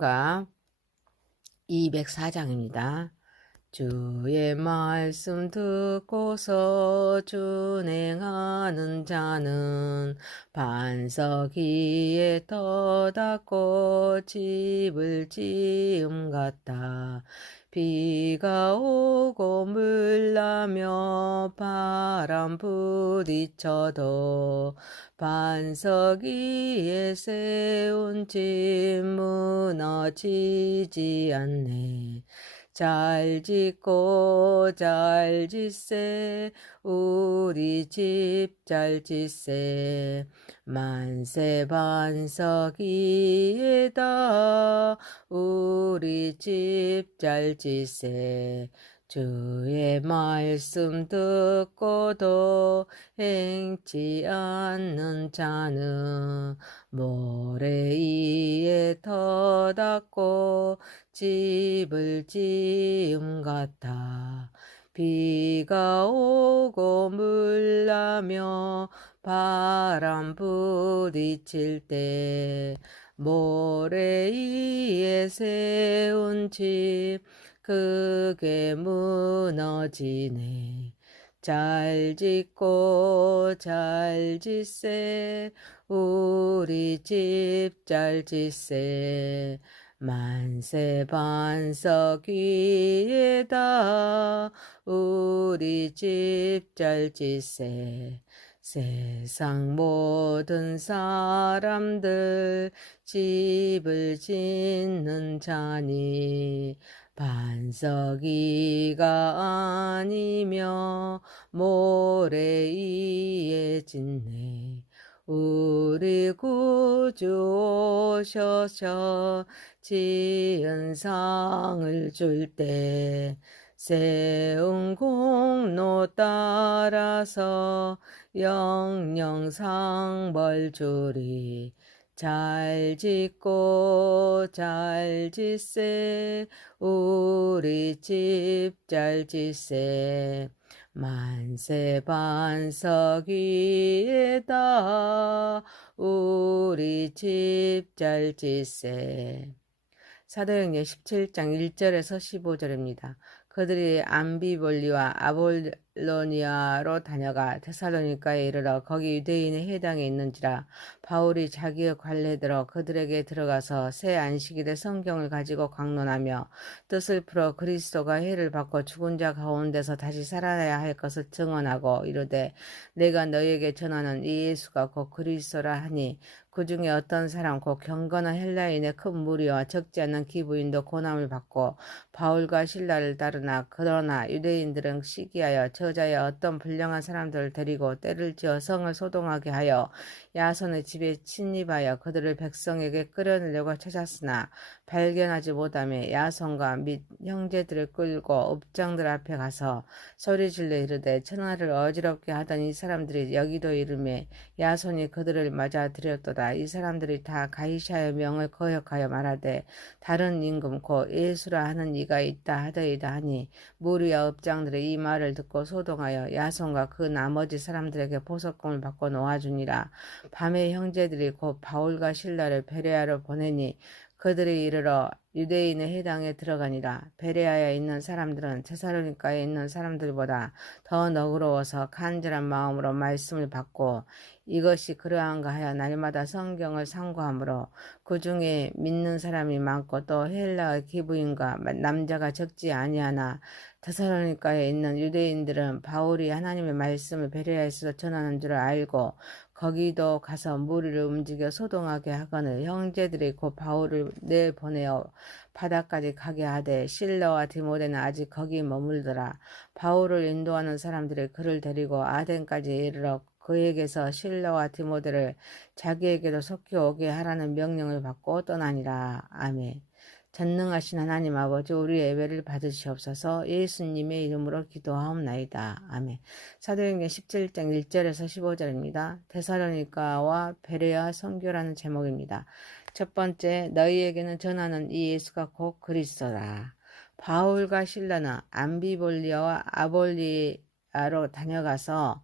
시편가 204장입니다. 주의 말씀 듣고서 준행하는 자는 반석 위에 터닫고 집을 지음 같다. 비가 오고 물나며 바람 부딪혀도 반석 위에 세운 집 무너지지 않네. 잘 짓고 잘 짓세 우리 집 잘 짓세 만세 반석 위에다 우리 집 잘 짓세 주의 말씀 듣고도 행치 않는 자는 모래 위에 터닫고 집을 지음 같아. 비가 오고 물나며 바람 부딪힐 때 모래 위에 세운 집 크게 무너지네. 잘 짓고 잘 짓세 우리 집 잘 짓세 만세 반석 위에다 우리 집 잘 짓세 세상 모든 사람들 집을 짓는 자니 반석 위가 아니며 모래 위에 짓네. 우리 구주 오셔서 지은 상을 줄 때 세운 공로 따라서 영영 상벌 주리. 잘 짓고 잘 짓세 우리 집 잘 짓세 만세 반석 위에다 우리 집 잘 짓세. 사도행전 17장 1절에서 15절입니다. 그들이 암비볼리와 아볼로니아로 다녀가 데살로니가에 이르러 거기 유대인의 회당에 있는지라 바울이 자기의 관례 들어 그들에게 들어가서 새 안식일에 성경을 가지고 강론하며 뜻을 풀어 그리스도가 해를 받고 죽은 자 가운데서 다시 살아야 할 것을 증언하고 이르되 내가 너희에게 전하는 이 예수가 곧 그리스도라 하니 그 중에 어떤 사람 곧 경건한 헬라인의 큰 무리와 적지 않은 기부인도 고난을 받고 바울과 신라를 따르나 그러나 유대인들은 시기하여 저자의 어떤 불량한 사람들을 데리고 때를 지어 성을 소동하게 하여 야손의 집에 침입하여 그들을 백성에게 끌어내려고 찾았으나 발견하지 못하며 야손과 및 형제들을 끌고 업장들 앞에 가서 소리질러 이르되 천하를 어지럽게 하던 이 사람들이 여기도 이르매 야손이 그들을 맞아들였도다. 이 사람들이 다 가이사의 명을 거역하여 말하되 다른 임금 곧 예수라 하는 이가 있다 하더이다 하니 무리와 업장들이 이 말을 듣고 소동하여 야손과 그 나머지 사람들에게 보석금을 받고 놓아주니라. 밤에 형제들이 곧 바울과 신라를 베레아로 보내니 그들이 이르러 유대인의 회당에 들어가니라. 베레아에 있는 사람들은 데살로니가에 있는 사람들보다 더 너그러워서 간절한 마음으로 말씀을 받고 이것이 그러한가 하여 날마다 성경을 상고하므로 그 중에 믿는 사람이 많고 또 헬라의 기부인과 남자가 적지 아니하나 데살로니가에 있는 유대인들은 바울이 하나님의 말씀을 베레아에서 전하는 줄 알고 거기도 가서 무리를 움직여 소동하게 하거늘 형제들이 곧 바울을 내보내어 바다까지 가게 하되 실라와 디모데는 아직 거기 머물더라. 바울을 인도하는 사람들이 그를 데리고 아덴까지 이르러 그에게서 실라와 디모데를 자기에게도 속히 오게 하라는 명령을 받고 떠나니라. 아멘. 전능하신 하나님 아버지 우리의 예배를 받으시옵소서. 예수님의 이름으로 기도하옵나이다. 아멘. 사도행전 17장 1절에서 15절입니다. 데살로니가와 베레아 선교라는 제목입니다. 첫 번째, 너희에게는 전하는 이 예수가 곧 그리스도라. 바울과 실라는 암비볼리아와 아볼리아로 다녀가서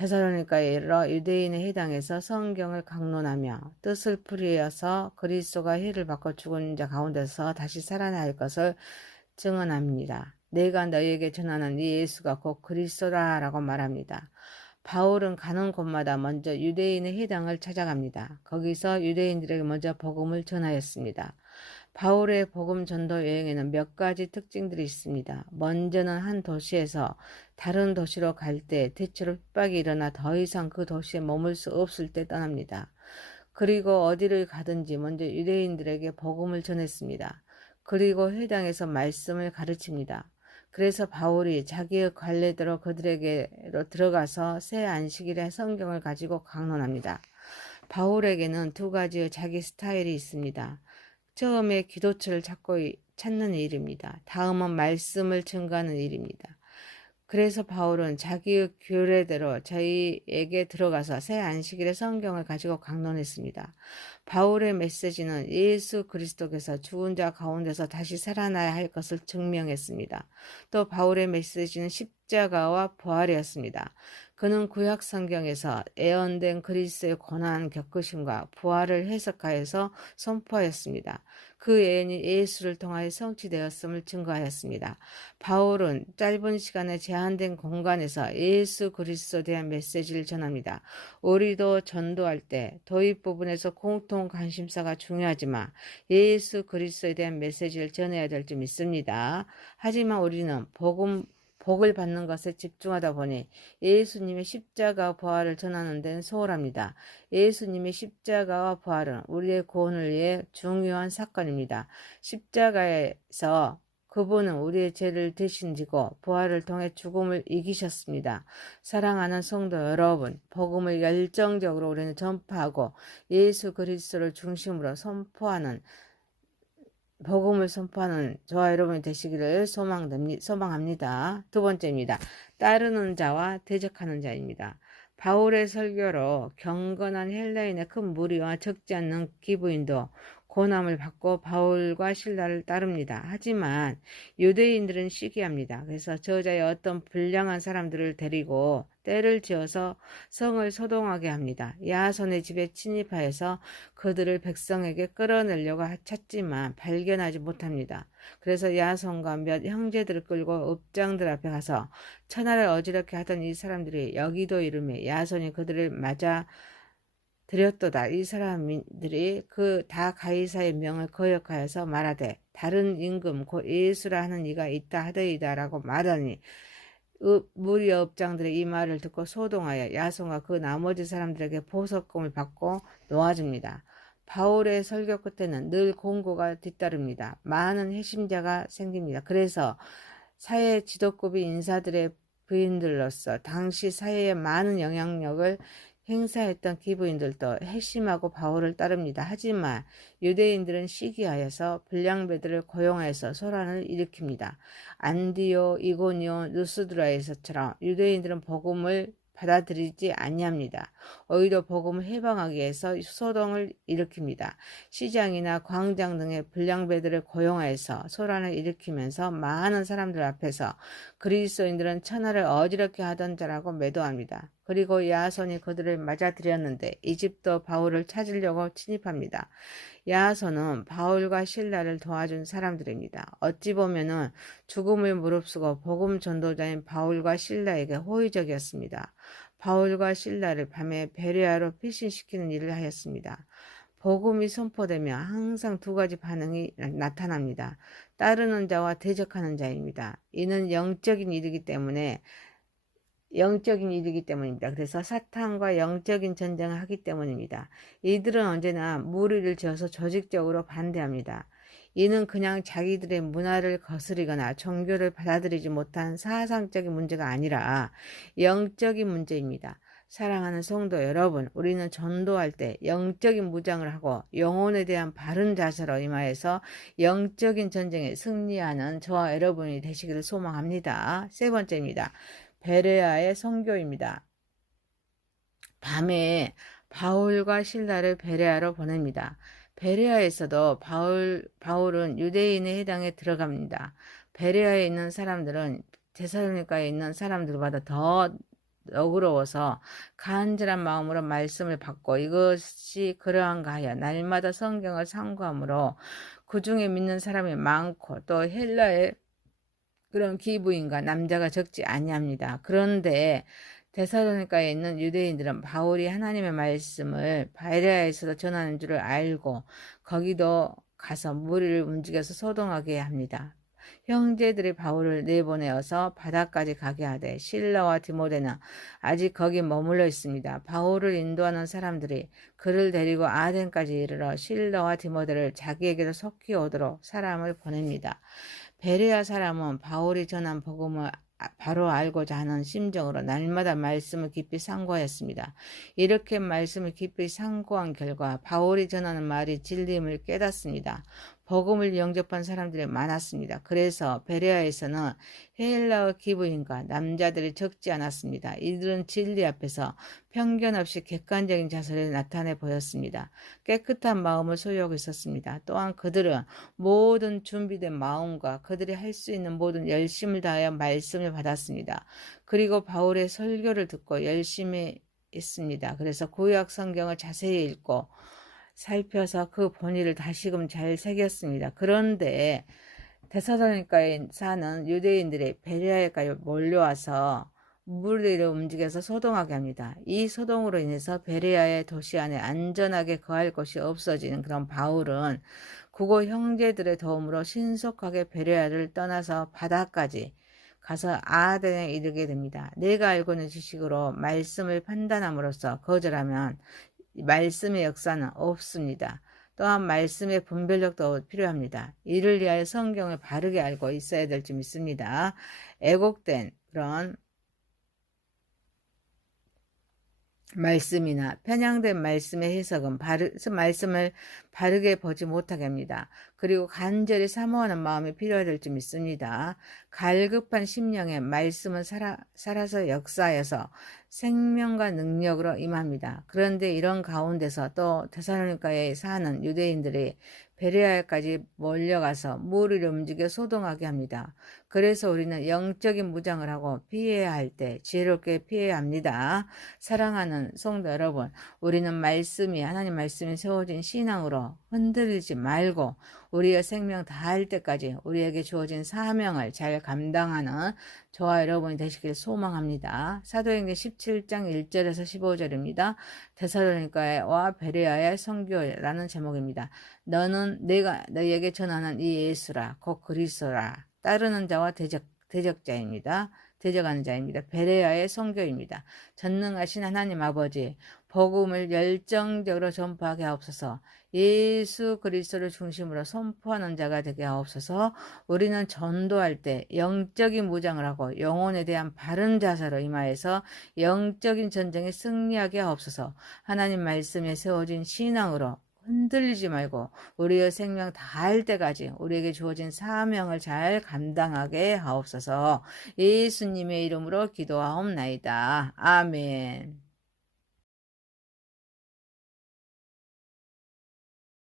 데살로니가에 이르러 유대인의 회당에서 성경을 강론하며 뜻을 풀이어서 그리스도가 해를 받고 죽은 자 가운데서 다시 살아날 것을 증언합니다. 내가 너희에게 전하는 이 예수가 곧 그리스도다라고 말합니다. 바울은 가는 곳마다 먼저 유대인의 회당을 찾아갑니다. 거기서 유대인들에게 먼저 복음을 전하였습니다. 바울의 복음 전도 여행에는 몇 가지 특징들이 있습니다. 먼저는 한 도시에서 다른 도시로 갈 때 대체로 핍박이 일어나 더 이상 그 도시에 머물 수 없을 때 떠납니다. 그리고 어디를 가든지 먼저 유대인들에게 복음을 전했습니다. 그리고 회당에서 말씀을 가르칩니다. 그래서 바울이 자기의 관례대로 그들에게로 들어가서 새 안식일에 성경을 가지고 강론합니다. 바울에게는 두 가지의 자기 스타일이 있습니다. 처음에 기도처를 찾는 일입니다. 다음은 말씀을 증거하는 일입니다. 그래서 바울은 자기의 규례대로 저희에게 들어가서 새 안식일의 성경을 가지고 강론했습니다. 바울의 메시지는 예수 그리스도께서 죽은 자 가운데서 다시 살아나야 할 것을 증명했습니다. 또 바울의 메시지는 십자가와 부활이었습니다. 그는 구약 성경에서 예언된 그리스도의 고난 겪으심과 부활을 해석하여서 선포하였습니다. 그 예언이 예수를 통하여 성취되었음을 증거하였습니다. 바울은 짧은 시간에 제한된 공간에서 예수 그리스도에 대한 메시지를 전합니다. 우리도 전도할 때 도입 부분에서 공통 관심사가 중요하지만 예수 그리스도에 대한 메시지를 전해야 될 줄 믿습니다. 하지만 우리는 복을 받는 것에 집중하다 보니 예수님의 십자가 부활을 전하는 데는 소홀합니다. 예수님의 십자가와 부활은 우리의 구원을 위해 중요한 사건입니다. 십자가에서 그분은 우리의 죄를 대신 지고 부활을 통해 죽음을 이기셨습니다. 사랑하는 성도 여러분, 복음을 열정적으로 우리는 전파하고 예수 그리스도를 중심으로 복음을 선포하는 저와 여러분이 되시기를 소망합니다. 두 번째입니다. 따르는 자와 대적하는 자입니다. 바울의 설교로 경건한 헬라인의 큰 무리와 적지 않는 기부인도 고난을 받고 바울과 실라를 따릅니다. 하지만 유대인들은 시기합니다. 그래서 저자의 어떤 불량한 사람들을 데리고 때를 지어서 성을 소동하게 합니다. 야손의 집에 침입하여서 그들을 백성에게 끌어내려고 찾지만 발견하지 못합니다. 그래서 야손과 몇 형제들을 끌고 읍장들 앞에 가서 천하를 어지럽게 하던 이 사람들이 여기도 이름에 야손이 그들을 맞아 드렸도다. 이 사람들이 그 다 가이사의 명을 거역하여서 말하되 다른 임금 곧 예수라 하는 이가 있다 하더이다라고 말하니 무리 업장들의 이 말을 듣고 소동하여 야손과 그 나머지 사람들에게 보석금을 받고 놓아줍니다. 바울의 설교 끝에는 늘 공고가 뒤따릅니다. 많은 회심자가 생깁니다. 그래서 사회 지도급의 인사들의 부인들로서 당시 사회에 많은 영향력을 행사했던 기부인들도 회심하고 바울을 따릅니다. 하지만 유대인들은 시기하여서 불량배들을 고용해서 소란을 일으킵니다. 안디오, 이고니오, 누스드라에서처럼 유대인들은 복음을 받아들이지 아니합니다. 오히려 복음을 해방하기 위해서 소동을 일으킵니다. 시장이나 광장 등의 불량배들을 고용해서 소란을 일으키면서 많은 사람들 앞에서 그리스도인들은 천하를 어지럽게 하던 자라고 매도합니다. 그리고 야손이 그들을 맞아들였는데 이집도 바울을 찾으려고 침입합니다. 야손은 바울과 실라를 도와준 사람들입니다. 어찌 보면은 죽음을 무릅쓰고 복음 전도자인 바울과 실라에게 호의적이었습니다. 바울과 실라를 밤에 베레아로 피신시키는 일을 하였습니다. 복음이 선포되면 항상 두 가지 반응이 나타납니다. 따르는 자와 대적하는 자입니다. 이는 영적인 일이기 때문입니다. 그래서 사탄과 영적인 전쟁을 하기 때문입니다. 이들은 언제나 무리를 지어서 조직적으로 반대합니다. 이는 그냥 자기들의 문화를 거스리거나 종교를 받아들이지 못한 사상적인 문제가 아니라 영적인 문제입니다. 사랑하는 성도 여러분, 우리는 전도할 때 영적인 무장을 하고 영혼에 대한 바른 자세로 임하여서 영적인 전쟁에 승리하는 저와 여러분이 되시기를 소망합니다. 세 번째입니다. 베레아의 선교입니다. 밤에 바울과 실라를 베레아로 보냅니다. 베레아에서도 바울은 유대인의 회당에 들어갑니다. 베레아에 있는 사람들은 데살로니가에 있는 사람들보다 더 너그러워서 간절한 마음으로 말씀을 받고 이것이 그러한가 하여 날마다 성경을 상고함으로 그 중에 믿는 사람이 많고 또 헬라의 그런 기부인과 남자가 적지 아니합니다. 그런데 데살로니가에 있는 유대인들은 바울이 하나님의 말씀을 베레아에서도 전하는 줄을 알고 거기도 가서 무리를 움직여서 소동하게 합니다. 형제들이 바울을 내보내어서 바다까지 가게 하되 실라와 디모데는 아직 거기 머물러 있습니다. 바울을 인도하는 사람들이 그를 데리고 아덴까지 이르러 실라와 디모데를 자기에게로 속히 오도록 사람을 보냅니다. 베레아 사람은 바울이 전한 복음을 바로 알고자 하는 심정으로 날마다 말씀을 깊이 상고하였습니다. 이렇게 말씀을 깊이 상고한 결과 바울이 전하는 말이 진리임을 깨닫습니다. 복음을 영접한 사람들이 많았습니다. 그래서 베레아에서는 헬라어 기부인과 남자들이 적지 않았습니다. 이들은 진리 앞에서 편견 없이 객관적인 자세를 나타내 보였습니다. 깨끗한 마음을 소유하고 있었습니다. 또한 그들은 모든 준비된 마음과 그들이 할 수 있는 모든 열심을 다하여 말씀을 받았습니다. 그리고 바울의 설교를 듣고 열심히 했습니다. 그래서 구약 성경을 자세히 읽고 살펴서 그 본의를 다시금 잘 새겼습니다. 그런데 데살로니가에 사는 유대인들이 베레아에까지 몰려와서 무리를 움직여서 소동하게 합니다. 이 소동으로 인해서 베레아의 도시 안에 안전하게 거할 곳이 없어지는 그런 바울은 그곳 형제들의 도움으로 신속하게 베레아를 떠나서 바다까지 가서 아덴에 이르게 됩니다. 내가 알고 있는 지식으로 말씀을 판단함으로써 거절하면 말씀의 역사는 없습니다. 또한 말씀의 분별력도 필요합니다. 이를 위하여 성경을 바르게 알고 있어야 될 줄 믿습니다. 애곡된 그런 말씀이나 편향된 말씀의 해석은 말씀을 바르게 보지 못하게 합니다. 그리고 간절히 사모하는 마음이 필요할 줄 믿습니다. 갈급한 심령에 말씀은 살아서 역사하여서 생명과 능력으로 임합니다. 그런데 이런 가운데서 또 데살로니가에 사는 유대인들이 베레아까지 몰려가서 무리를 움직여 소동하게 합니다. 그래서 우리는 영적인 무장을 하고 피해야 할 때 지혜롭게 피해야 합니다. 사랑하는 성도 여러분, 우리는 말씀이 하나님 말씀이 세워진 신앙으로 흔들리지 말고 우리의 생명 다할 때까지 우리에게 주어진 사명을 잘 감당하는 저와 여러분이 되시길 소망합니다. 사도행전 17장 1절에서 15절입니다. 데살로니가와 베레아의 선교라는 제목입니다. 너는 내가 너희에게 전하는 이 예수라 곧 그리스도라. 따르는 자와 대적자입니다. 대적하는 자입니다. 베레아의 선교입니다. 전능하신 하나님 아버지, 복음을 열정적으로 전파하게 하옵소서. 예수 그리스도를 중심으로 선포하는 자가 되게 하옵소서. 우리는 전도할 때 영적인 무장을 하고 영혼에 대한 바른 자세로 임하여서 영적인 전쟁에 승리하게 하옵소서. 하나님 말씀에 세워진 신앙으로 흔들리지 말고 우리의 생명 다할 때까지 우리에게 주어진 사명을 잘 감당하게 하옵소서. 예수님의 이름으로 기도하옵나이다. 아멘.